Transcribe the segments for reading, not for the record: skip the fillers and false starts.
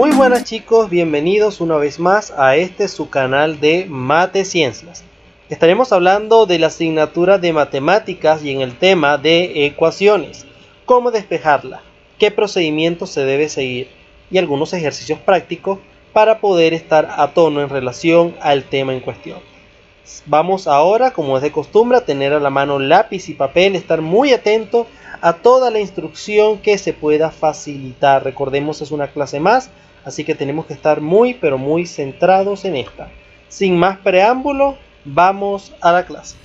Muy buenas chicos, bienvenidos una vez más a su canal de Mate Ciencias. Estaremos hablando de la asignatura de matemáticas y en el tema de ecuaciones, cómo despejarla, qué procedimiento se debe seguir y algunos ejercicios prácticos para poder estar a tono en relación al tema en cuestión. Vamos ahora, como es de costumbre, a tener a la mano lápiz y papel, estar muy atento a toda la instrucción que se pueda facilitar. Recordemos, es una clase más, así que tenemos que estar muy, pero muy centrados en esta. Sin más preámbulo, vamos a la clase.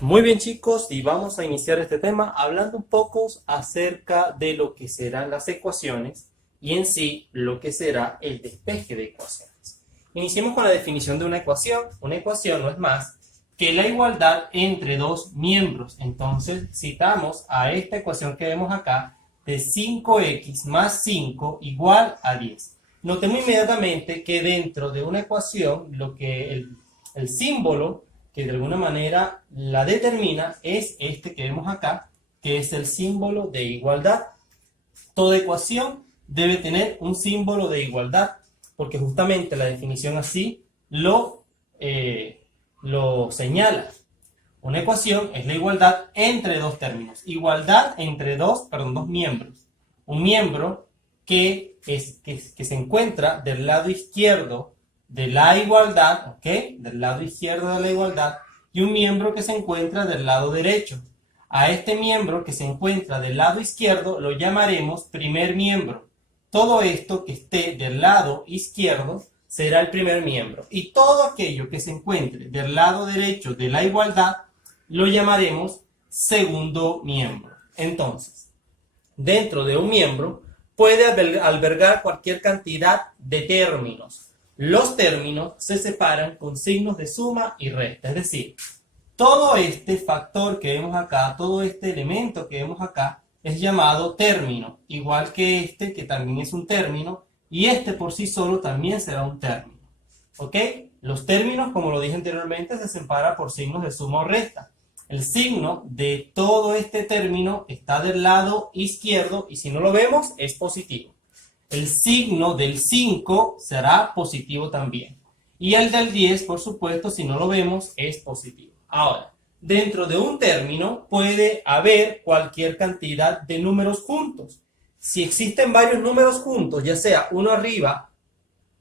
Muy bien chicos, y vamos a iniciar este tema hablando un poco acerca de lo que serán las ecuaciones y en sí lo que será el despeje de ecuaciones. Iniciemos con la definición de una ecuación. Una ecuación no es más que la igualdad entre dos miembros. Entonces citamos a esta ecuación que vemos acá de 5x más 5 igual a 10. Notemos inmediatamente que dentro de una ecuación lo que el símbolo que de alguna manera la determina es este que vemos acá, que es el símbolo de igualdad. Toda ecuación debe tener un símbolo de igualdad, porque justamente la definición así lo señala. Una ecuación es la igualdad entre dos términos. Igualdad entre dos miembros. Un miembro que se encuentra del lado izquierdo de la igualdad, ¿ok? Del lado izquierdo de la igualdad, y un miembro que se encuentra del lado derecho. A este miembro que se encuentra del lado izquierdo lo llamaremos primer miembro. Todo esto que esté del lado izquierdo será el primer miembro. Y todo aquello que se encuentre del lado derecho de la igualdad lo llamaremos segundo miembro. Entonces, dentro de un miembro puede albergar cualquier cantidad de términos. Los términos se separan con signos de suma y resta. Es decir, todo este factor que vemos acá, todo este elemento que vemos acá, es llamado término, igual que este que también es un término, y este por sí solo también será un término. ¿Ok? Los términos, como lo dije anteriormente, se separan por signos de suma o resta. El signo de todo este término está del lado izquierdo y si no lo vemos es positivo. El signo del 5 será positivo también. Y el del 10, por supuesto, si no lo vemos, es positivo. Ahora, dentro de un término puede haber cualquier cantidad de números juntos. Si existen varios números juntos, ya sea uno arriba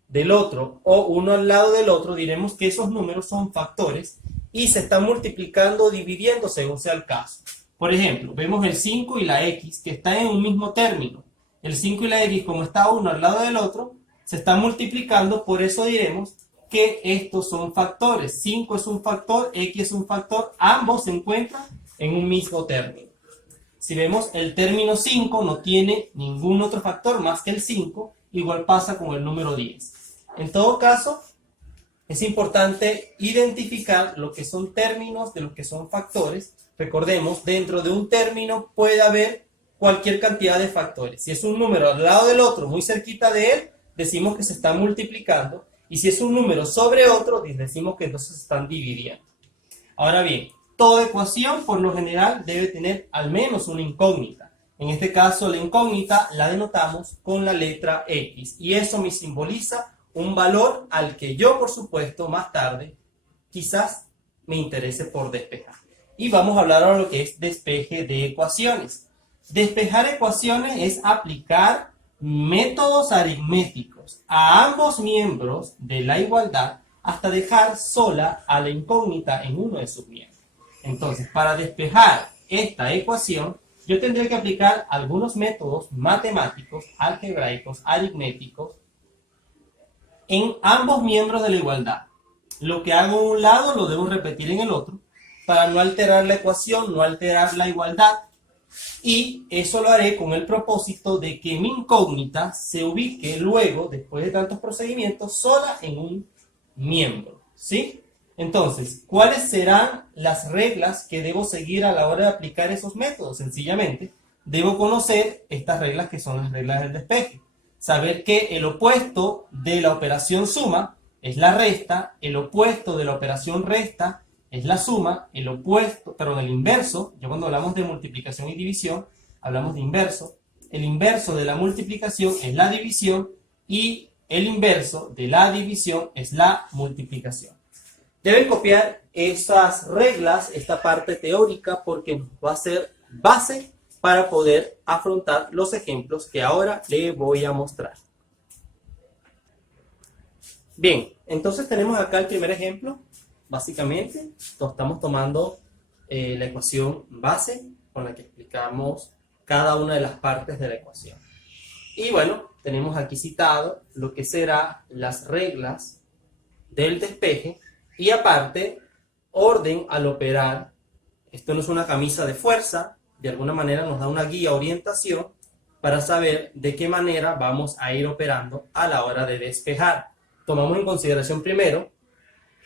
del otro o uno al lado del otro, diremos que esos números son factores y se están multiplicando o dividiendo según sea el caso. Por ejemplo, vemos el 5 y la x que están en un mismo término. El 5 y la x, como está uno al lado del otro, se están multiplicando, por eso diremos que estos son factores. 5 es un factor, x es un factor, ambos se encuentran en un mismo término. Si vemos, el término 5 no tiene ningún otro factor más que el 5, igual pasa con el número 10. En todo caso, es importante identificar lo que son términos de lo que son factores. Recordemos, dentro de un término puede haber cualquier cantidad de factores. Si es un número al lado del otro, muy cerquita de él, decimos que se están multiplicando. Y si es un número sobre otro, decimos que entonces se están dividiendo. Ahora bien, toda ecuación por lo general debe tener al menos una incógnita. En este caso, la incógnita la denotamos con la letra X. Y eso me simboliza un valor al que yo, por supuesto, más tarde, quizás me interese por despejar. Y vamos a hablar ahora de lo que es despeje de ecuaciones. Despejar ecuaciones es aplicar métodos aritméticos a ambos miembros de la igualdad hasta dejar sola a la incógnita en uno de sus miembros. Entonces, para despejar esta ecuación, yo tendré que aplicar algunos métodos matemáticos, algebraicos, aritméticos, en ambos miembros de la igualdad. Lo que hago en un lado lo debo repetir en el otro para no alterar la ecuación, no alterar la igualdad. Y eso lo haré con el propósito de que mi incógnita se ubique luego, después de tantos procedimientos, sola en un miembro. ¿Sí? Entonces, ¿cuáles serán las reglas que debo seguir a la hora de aplicar esos métodos? Sencillamente, debo conocer estas reglas que son las reglas del despeje. Saber que el opuesto de la operación suma es la resta, el opuesto de la operación resta es la suma, el opuesto, perdón, el inverso, yo cuando hablamos de multiplicación y división, hablamos de inverso, el inverso de la multiplicación es la división y el inverso de la división es la multiplicación. Deben copiar esas reglas, esta parte teórica, porque nos va a ser base para poder afrontar los ejemplos que ahora les voy a mostrar. Bien, entonces tenemos acá el primer ejemplo. Básicamente, estamos tomando la ecuación base con la que explicamos cada una de las partes de la ecuación. Y bueno, tenemos aquí citado lo que será las reglas del despeje y aparte, orden al operar. Esto no es una camisa de fuerza, de alguna manera nos da una guía, orientación para saber de qué manera vamos a ir operando a la hora de despejar. Tomamos en consideración primero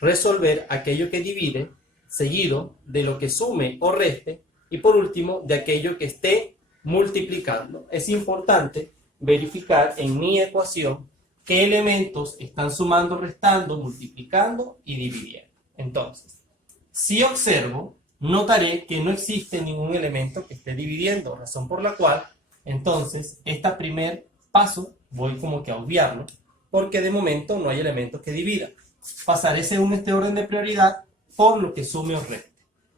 resolver aquello que divide, seguido de lo que sume o reste y por último de aquello que esté multiplicando. Es importante verificar en mi ecuación qué elementos están sumando, restando, multiplicando y dividiendo. Entonces, si observo, notaré que no existe ningún elemento que esté dividiendo, razón por la cual, entonces, este primer paso voy como que a obviarlo, porque de momento no hay elementos que dividan. Pasaré según este orden de prioridad por lo que sume o reste.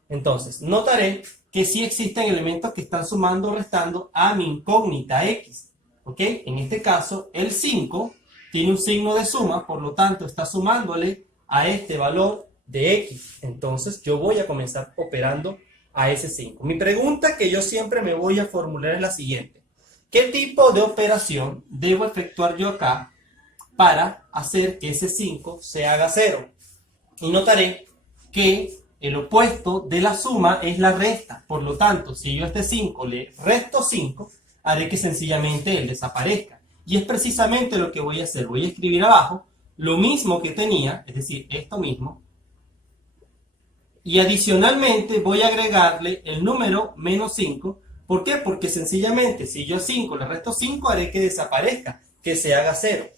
Entonces, notaré que sí existen elementos que están sumando o restando a mi incógnita X. ¿Ok? En este caso, el 5 tiene un signo de suma, por lo tanto, está sumándole a este valor de X. Entonces, yo voy a comenzar operando a ese 5. Mi pregunta que yo siempre me voy a formular es la siguiente. ¿Qué tipo de operación debo efectuar yo acá para hacer que ese 5 se haga 0? Y notaré que el opuesto de la suma es la resta. Por lo tanto, si yo a este 5 le resto 5, haré que sencillamente él desaparezca. Y es precisamente lo que voy a hacer. Voy a escribir abajo lo mismo que tenía, es decir, esto mismo. Y adicionalmente voy a agregarle el número menos 5. ¿Por qué? Porque sencillamente si yo a 5 le resto 5, haré que desaparezca, que se haga 0.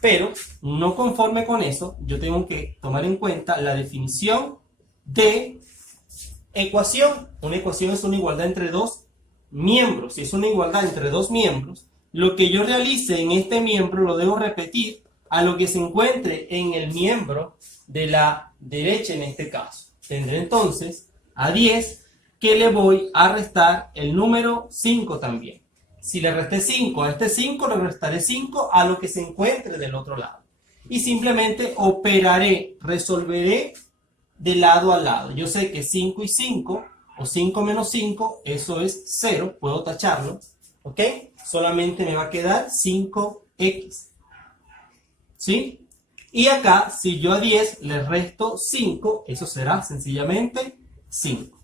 Pero no conforme con eso, yo tengo que tomar en cuenta la definición de ecuación. Una ecuación es una igualdad entre dos miembros. Si es una igualdad entre dos miembros, lo que yo realice en este miembro lo debo repetir a lo que se encuentre en el miembro de la derecha en este caso. Tendré entonces a 10 que le voy a restar el número 5 también. Si le resté 5 a este 5, le restaré 5 a lo que se encuentre del otro lado. Y simplemente operaré, resolveré de lado a lado. Yo sé que 5 y 5, o 5 menos 5, eso es 0, puedo tacharlo, ¿ok? Solamente me va a quedar 5x, ¿sí? Y acá, si yo a 10 le resto 5, eso será sencillamente 5.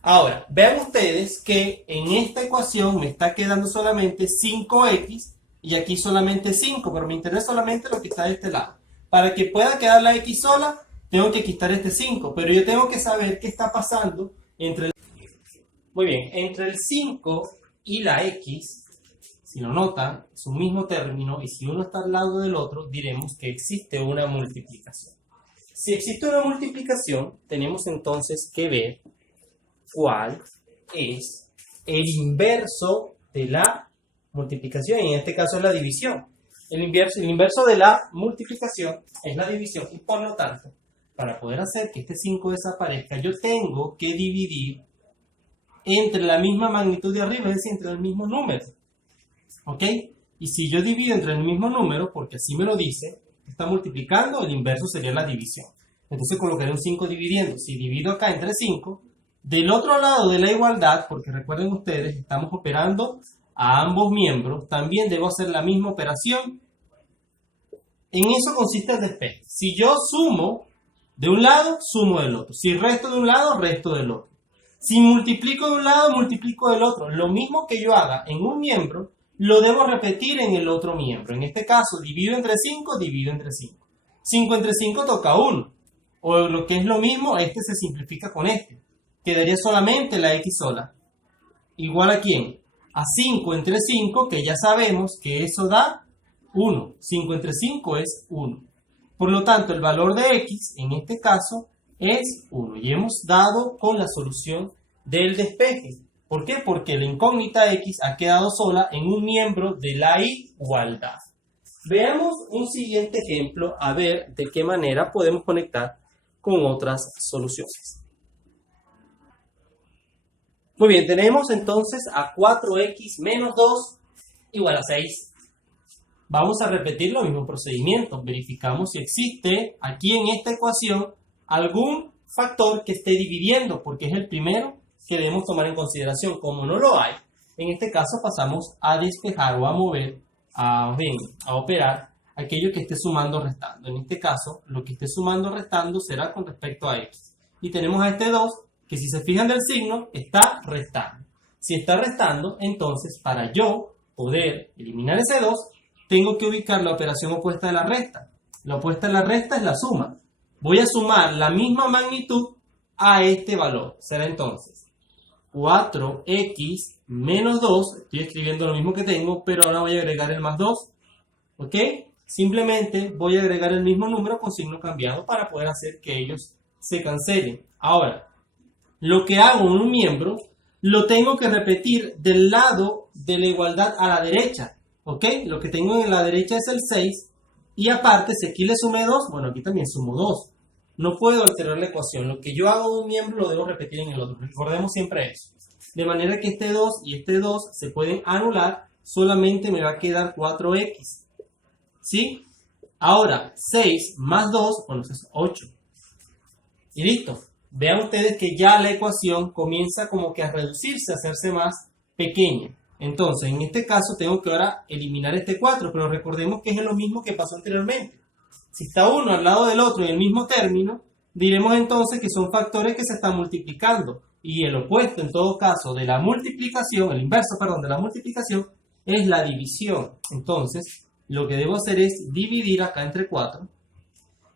Ahora, vean ustedes que en esta ecuación me está quedando solamente 5x y aquí solamente 5, pero me interesa solamente lo que está de este lado. Para que pueda quedar la x sola, tengo que quitar este 5, pero yo tengo que saber qué está pasando entre entre el 5 y la x. Si lo notan, es un mismo término y si uno está al lado del otro, diremos que existe una multiplicación. Si existe una multiplicación, tenemos entonces que ver cuál es el inverso de la multiplicación, y en este caso es la división. El inverso de la multiplicación es la división, y por lo tanto, para poder hacer que este 5 desaparezca, yo tengo que dividir entre la misma magnitud de arriba, es decir, entre el mismo número. ¿Ok? Y si yo divido entre el mismo número, porque así me lo dice, está multiplicando, el inverso sería la división. Entonces colocaré un 5 dividiendo. Si divido acá entre 5, del otro lado de la igualdad, porque recuerden ustedes, estamos operando a ambos miembros, también debo hacer la misma operación. En eso consiste el despeje. Si yo sumo de un lado, sumo del otro. Si resto de un lado, resto del otro. Si multiplico de un lado, multiplico del otro. Lo mismo que yo haga en un miembro, lo debo repetir en el otro miembro. En este caso, divido entre 5, divido entre 5. 5 entre 5 toca 1. O lo que es lo mismo, este se simplifica con este. Quedaría solamente la x sola. ¿Igual a quién? A 5 entre 5, que ya sabemos que eso da 1. 5 entre 5 es 1. Por lo tanto, el valor de x, en este caso, es 1. Y hemos dado con la solución del despeje. ¿Por qué? Porque la incógnita x ha quedado sola en un miembro de la igualdad. Veamos un siguiente ejemplo a ver de qué manera podemos conectar con otras soluciones. Muy bien, tenemos entonces a 4x menos 2 igual a 6. Vamos a repetir los mismos procedimientos. Verificamos si existe aquí en esta ecuación algún factor que esté dividiendo, porque es el primero que debemos tomar en consideración. Como no lo hay, en este caso pasamos a despejar o a mover, a operar aquello que esté sumando o restando. En este caso, lo que esté sumando o restando será con respecto a x. Y tenemos a este 2, que si se fijan del signo, está restando. Si está restando, entonces para yo poder eliminar ese 2, tengo que ubicar la operación opuesta de la resta. La opuesta de la resta es la suma. Voy a sumar la misma magnitud a este valor. Será entonces 4x menos 2. Estoy escribiendo lo mismo que tengo, pero ahora voy a agregar el más 2. ¿Ok? Simplemente voy a agregar el mismo número con signo cambiado para poder hacer que ellos se cancelen. Ahora, lo que hago en un miembro lo tengo que repetir del lado de la igualdad a la derecha. ¿Ok? Lo que tengo en la derecha es el 6. Y aparte, si aquí le sumé 2, bueno, aquí también sumo 2. No puedo alterar la ecuación. Lo que yo hago en un miembro lo debo repetir en el otro. Recordemos siempre eso. De manera que este 2 y este 2 se pueden anular. Solamente me va a quedar 4x. ¿Sí? Ahora, 6 más 2, bueno, eso es 8. Y listo. Vean ustedes que ya la ecuación comienza como que a reducirse, a hacerse más pequeña. Entonces, en este caso tengo que ahora eliminar este 4, pero recordemos que es lo mismo que pasó anteriormente. Si está uno al lado del otro en el mismo término, diremos entonces que son factores que se están multiplicando. Y el opuesto, en todo caso, de la multiplicación, el inverso, perdón, de la multiplicación, es la división. Entonces, lo que debo hacer es dividir acá entre 4.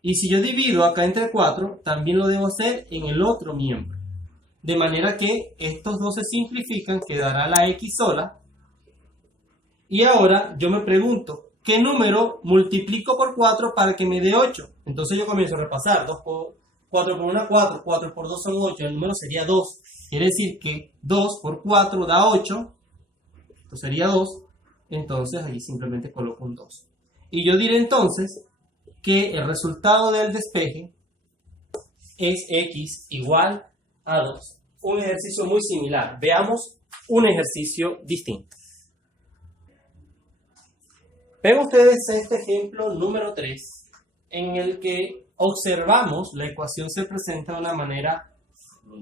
Y si yo divido acá entre 4, también lo debo hacer en el otro miembro. De manera que estos dos se simplifican, quedará la x sola. Y ahora yo me pregunto, ¿qué número multiplico por 4 para que me dé 8? Entonces yo comienzo a repasar. 4 por 1, 4. 4 por 2 son 8. El número sería 2. Quiere decir que 2 por 4 da 8. Esto sería 2. Entonces ahí simplemente coloco un 2. Y yo diré entonces que el resultado del despeje es x igual a 2. Un ejercicio muy similar. Veamos un ejercicio distinto. Ven ustedes este ejemplo número 3, en el que observamos la ecuación se presenta de una manera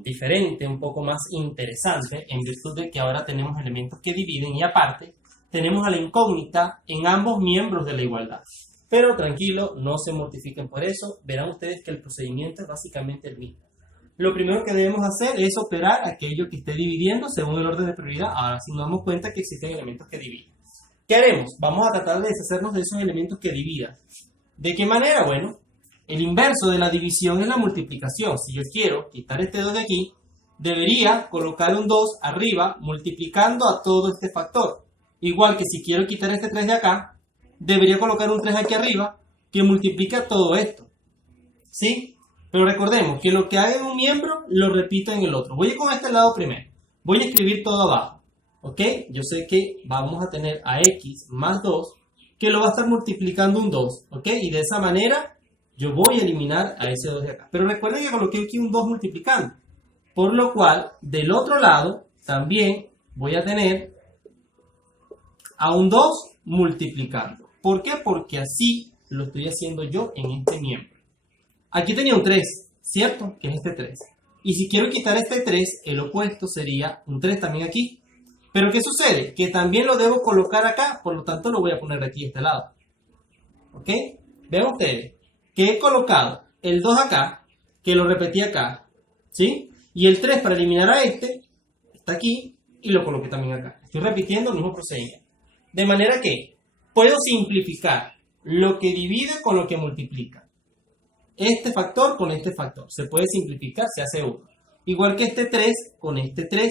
diferente, un poco más interesante, en virtud de que ahora tenemos elementos que dividen y aparte tenemos a la incógnita en ambos miembros de la igualdad. Pero tranquilo, no se mortifiquen por eso, verán ustedes que el procedimiento es básicamente el mismo. Lo primero que debemos hacer es operar aquello que esté dividiendo según el orden de prioridad. Ahora, si nos damos cuenta que existen elementos que dividen. ¿Qué haremos? Vamos a tratar de deshacernos de esos elementos que dividan. ¿De qué manera? Bueno, el inverso de la división es la multiplicación. Si yo quiero quitar este 2 de aquí, debería colocar un 2 arriba multiplicando a todo este factor. Igual que si quiero quitar este 3 de acá, debería colocar un 3 aquí arriba que multiplica todo esto. ¿Sí? Pero recordemos que lo que haga en un miembro lo repito en el otro. Voy a ir con este lado primero. Voy a escribir todo abajo. ¿Ok? Yo sé que vamos a tener a x más 2 que lo va a estar multiplicando un 2. ¿Ok? Y de esa manera yo voy a eliminar a ese 2 de acá. Pero recuerden que coloqué aquí un 2 multiplicando. Por lo cual, del otro lado también voy a tener a un 2 multiplicando. ¿Por qué? Porque así lo estoy haciendo yo en este miembro. Aquí tenía un 3, ¿cierto? Que es este 3. Y si quiero quitar este 3, el opuesto sería un 3 también aquí. Pero ¿qué sucede? Que también lo debo colocar acá, por lo tanto lo voy a poner aquí a este lado. ¿Ok? Vean ustedes que he colocado el 2 acá, que lo repetí acá, ¿sí? Y el 3 para eliminar a este, está aquí y lo coloqué también acá. Estoy repitiendo el mismo procedimiento. De manera que puedo simplificar lo que divide con lo que multiplica. Este factor con este factor. Se puede simplificar, se hace 1. Igual que este 3 con este 3.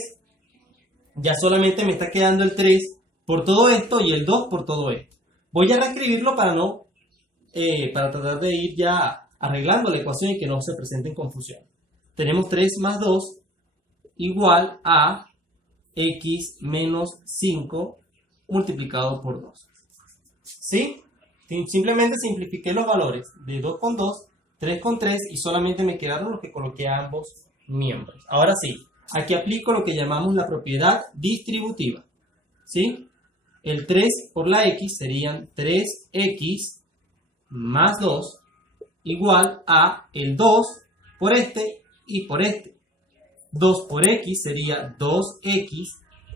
Ya solamente me está quedando el 3 por todo esto y el 2 por todo esto. Voy a reescribirlo para tratar de ir ya arreglando la ecuación y que no se presenten confusión. Tenemos 3 más 2 igual a x menos 5 multiplicado por 2. ¿Sí? Simplemente simplifiqué los valores de 2 con 2, 3 con 3 y solamente me quedaron los que coloqué a ambos miembros. Ahora sí, aquí aplico lo que llamamos la propiedad distributiva. ¿Sí? El 3 por la x serían 3x más 2 igual a el 2 por este y por este. 2 por x sería 2x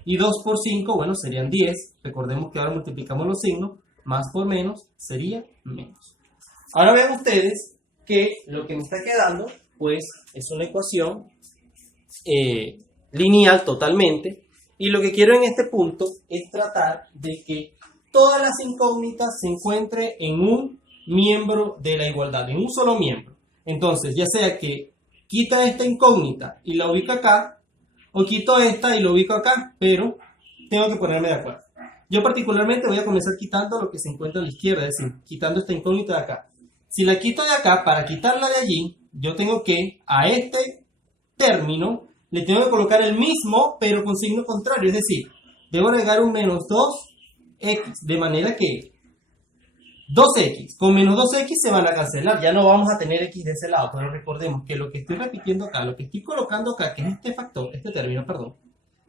y 2 por 5, bueno, serían 10. Recordemos que ahora multiplicamos los signos, más por menos sería menos. Ahora vean ustedes que lo que me está quedando, pues, es una ecuación lineal totalmente. Y lo que quiero en este punto es tratar de que todas las incógnitas se encuentren en un miembro de la igualdad, en un solo miembro. Entonces, ya sea que quita esta incógnita y la ubico acá, o quito esta y la ubico acá, pero tengo que ponerme de acuerdo. Yo particularmente voy a comenzar quitando lo que se encuentra a la izquierda, es decir, quitando esta incógnita de acá. Si la quito de acá, para quitarla de allí, yo tengo que a este término le tengo que colocar el mismo, pero con signo contrario, es decir, debo agregar un menos 2x, de manera que 2x con menos 2x se van a cancelar, ya no vamos a tener x de ese lado, pero recordemos que lo que estoy repitiendo acá, lo que estoy colocando acá, que es este factor, este término, perdón,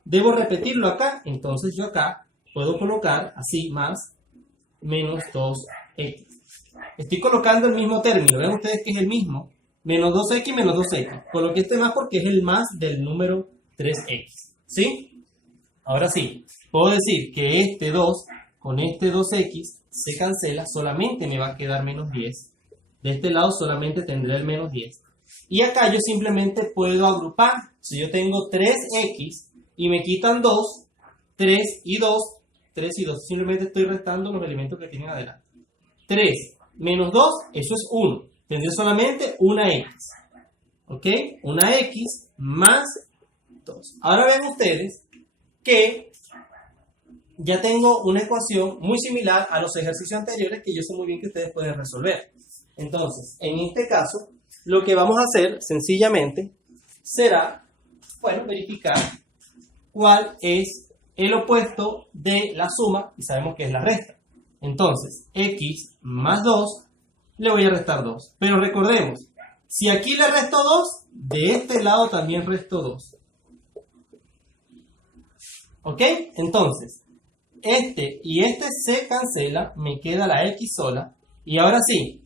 debo repetirlo acá, entonces yo acá puedo colocar así más menos 2x. Estoy colocando el mismo término, vean ustedes que es el mismo, menos 2x menos 2x. Coloqué este más porque es el más del número 3x, ¿sí? Ahora sí, puedo decir que este 2 con este 2x se cancela, solamente me va a quedar menos 10. De este lado solamente tendré el menos 10. Y acá yo simplemente puedo agrupar. Si yo tengo 3x y me quitan 2, 3 y 2, 3 y 2. Simplemente estoy restando los elementos que tienen adelante. 3 menos 2, eso es 1. Tendré solamente una x. ¿Ok? Una x más 2. Ahora ven ustedes que ya tengo una ecuación muy similar a los ejercicios anteriores que yo sé muy bien que ustedes pueden resolver. Entonces, en este caso, lo que vamos a hacer sencillamente será, bueno, verificar cuál es el opuesto de la suma y sabemos que es la resta. Entonces, x más 2 le voy a restar 2. Pero recordemos, si aquí le resto 2, de este lado también resto 2. ¿Ok? Entonces, este y este se cancela, me queda la x sola. Y ahora sí,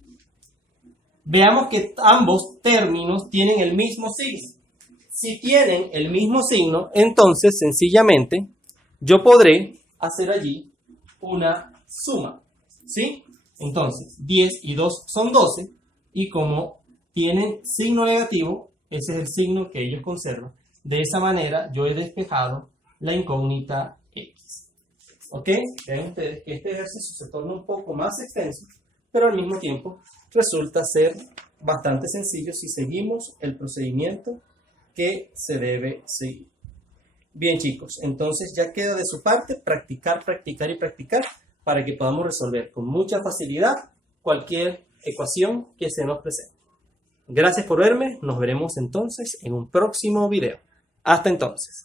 veamos que ambos términos tienen el mismo signo. Si tienen el mismo signo, entonces sencillamente yo podré hacer allí una suma, ¿sí? Entonces, 10 y 2 son 12, y como tienen signo negativo, ese es el signo que ellos conservan. De esa manera, yo he despejado la incógnita x. ¿Ok? Vean ustedes que este ejercicio se torna un poco más extenso, pero al mismo tiempo resulta ser bastante sencillo si seguimos el procedimiento que se debe seguir. Bien, chicos, entonces ya queda de su parte practicar, practicar y practicar para que podamos resolver con mucha facilidad cualquier ecuación que se nos presente. Gracias por verme, nos veremos entonces en un próximo video. Hasta entonces.